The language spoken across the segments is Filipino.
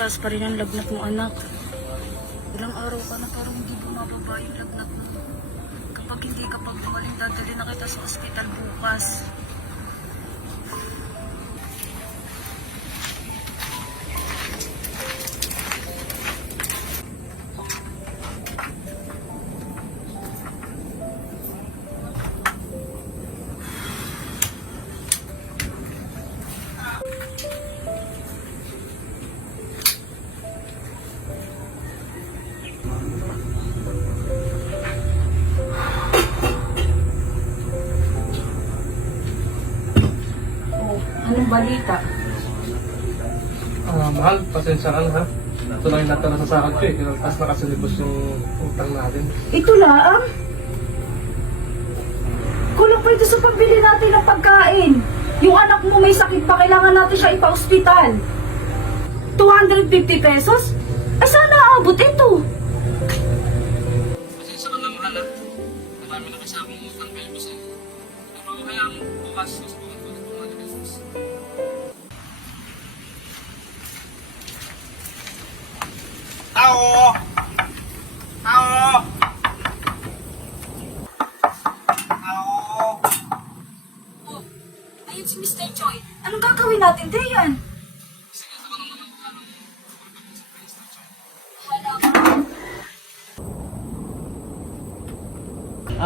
taas pa rin ang lagnat mo, anak. Ilang araw ka na parang hindi bumababa yung lagnat mo. Kapag hindi ka pagdumaling, dadali na kita sa ospital bukas. Anong balita? Mahal, pasensya ka na ha. Ito lang yung natala sa sakad ko eh. Tapos nakasalibos yung utang natin. Ito lang? Kulang pa ito sa pagbili natin ng pagkain. Yung anak mo may sakit pa, kailangan natin siya ipa-ospital. 250 pesos? Ay sana aabot ito. Pasensya ka na mahal ha. Marami na kasi akong utang kayo kasi. Pero kaya bukas, susubukan ko ulit mga business. Tao! Tao! Tao! Oh, ayun si Mr. Choi. Anong gagawin natin, Dayan?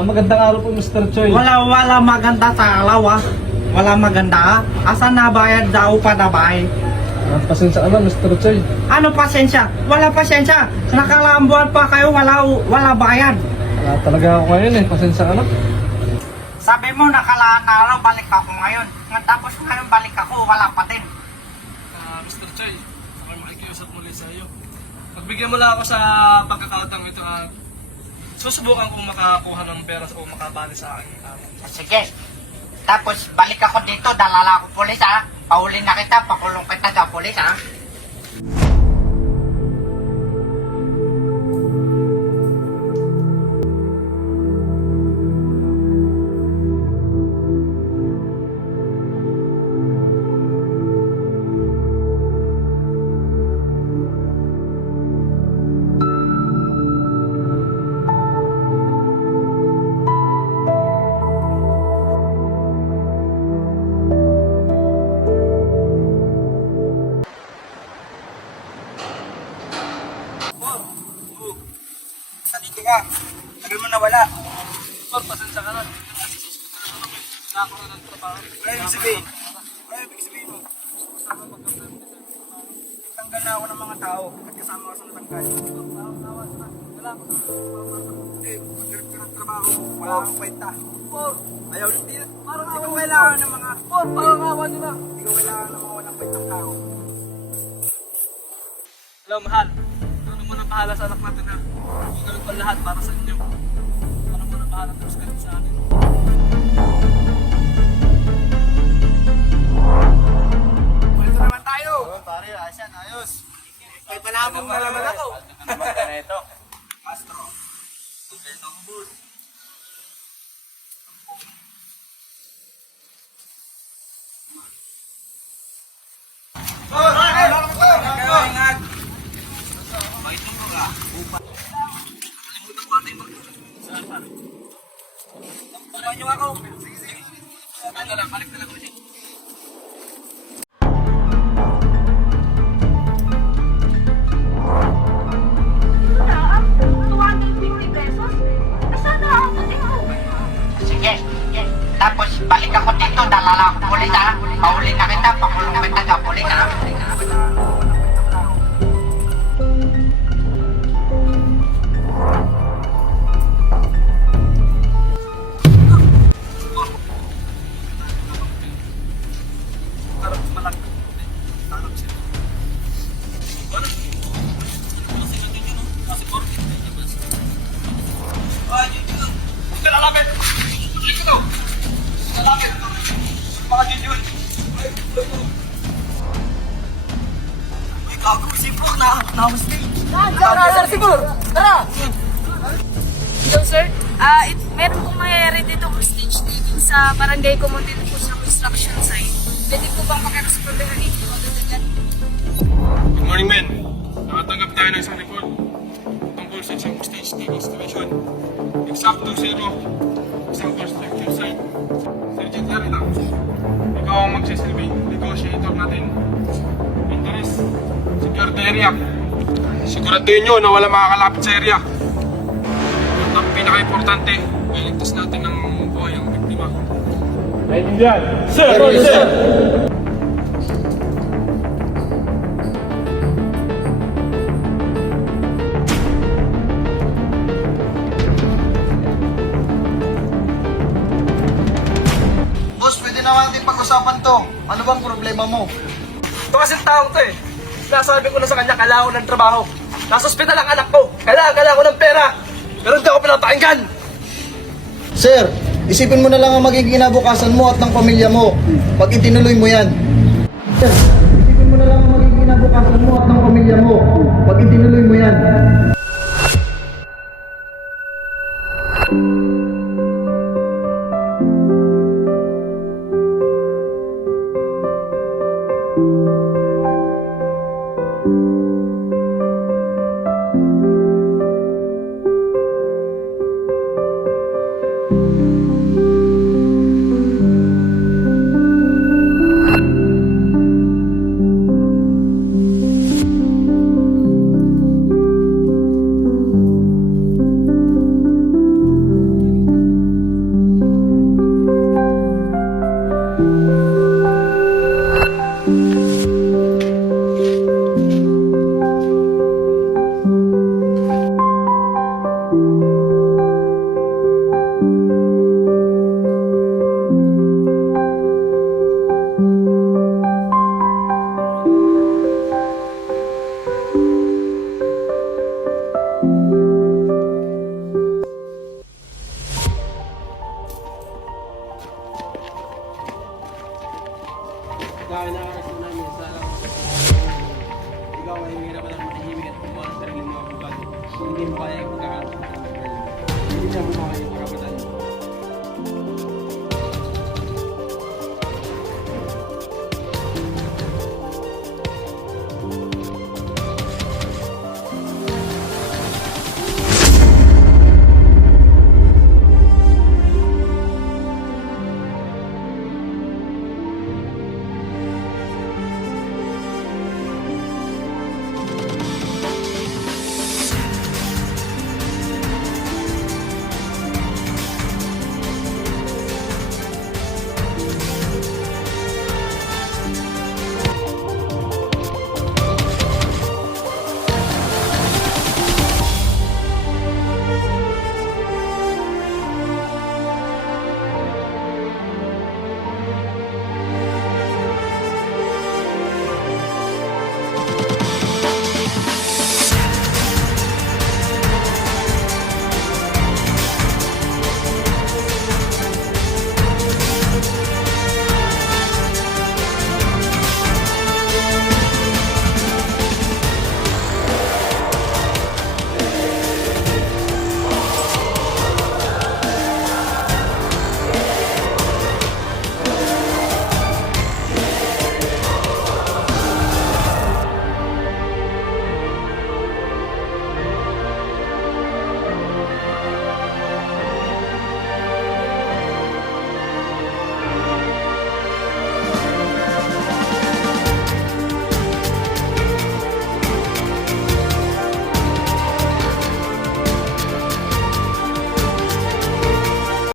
Magandang araw po Mr. Choi. Wala maganda sa alaw ah. Wala maganda ah. Asa na bayad daw pa na bay? Pasensya ka na Mr. Choi. Ano pasensya? Wala pasensya. Nakalambuan pa kayo, wala bayad. Wala talaga ako ngayon eh. Pasensya ka na. Sabi mo nakalaan na araw, balik ako ngayon. Tapos ngayon balik ako, wala pa din. Mr. Choi, ako'y makikiusap muli sa iyo. Pagbigyan mo lang ako sa pagkakataong ito at susubukan kong makakuha ng pera o makabali sa akin. Sige. Tapos balik ako dito, dalala ako pulis ha. Pauli na kita, pakulong kita sa pulis ha. Dito ka. Tagal mo na wala. Sir, pasensya ka na. Kasi sa hospital na kami. Wala ako na ng trabaho. Wala ibig sabihin. Wala ibig sabihin mo. Tanggal na ako ng mga tao at kasama ko sa natanggal. Eh, magkaroon ka ng trabaho. Wala akong kwenta. Ayaw, hindi na. Ikaw kailangan ng mga... Parang awa nyo na. Ikaw kailangan ng mga walang kwentang tao. Hello, mahal. Ano mo na bahala sa anak natin ha? Gagawin ko lahat para sa inyo. Ano mo na bahala tapos ganun sa akin. Pwede naman tayo. Pare, asyan, ayos. May panabong na naman ako. Naman ka na ito. Mastro. Itong boot. Kayo ingat. Saan, pare? Turuan niyo ako. Balik na lang ako siya. Ito lang? 250 pesos? Ay sana aabot ito. Sige, sige. Tapos balik ako dito, dalala ako pulis ha. Pauli na kita, pakulong kita sa pulis ha. Harap malaki. Harap siya. Ano? Kasi nga din yun, no? Kasi 40. Ay, yun. Huwag ka lalapit! Huwag ka daw! Lalapit! Mga yun. Ay, ay, gago ko si Flor na. Na-hostage. Tara, siguro. Tara! Hello, sir. Meron pong nangyayari dito hostage taking sa Barangay Comunidad po sa construction site. Pwede po bang makirespondehan ito? Maganda dyan. Good morning, men. Nakatanggap tayo ng isang report tungkol sa isang stage D installation. Eksakto zero, isang construction site. Sergeant Larita, ikaw ang magsisilbing negotiator natin. Interest, secure the area. Siguraduhin nyo na wala makakalapit sa area. At ang pinaka-importante, iligtas natin ng buhay ang biktima. Naiintindihan? Sir! Sir! Boss, pwede naman natin pag-usapan to. Ano bang problema mo? Ito kasi taong to eh. Sinasabi ko na sa kanya, kailangan ko ng trabaho. Nasa ospital ang anak ko. Kailangan ko ng pera. Pero hindi ako pinapakinggan. Sir, isipin mo na lang ang magiging kinabukasan mo at ng pamilya mo pag itinuloy mo yan. Sir, isipin mo na lang ang magiging kinabukasan mo at ng pamilya mo pag itinuloy mo yan. Dahil nakarasan namin sa ikaw ay mahirap na makihimik at kumuha ng sariling mga bugat. Hindi mo kaya ipagkakaroon. Hindi niya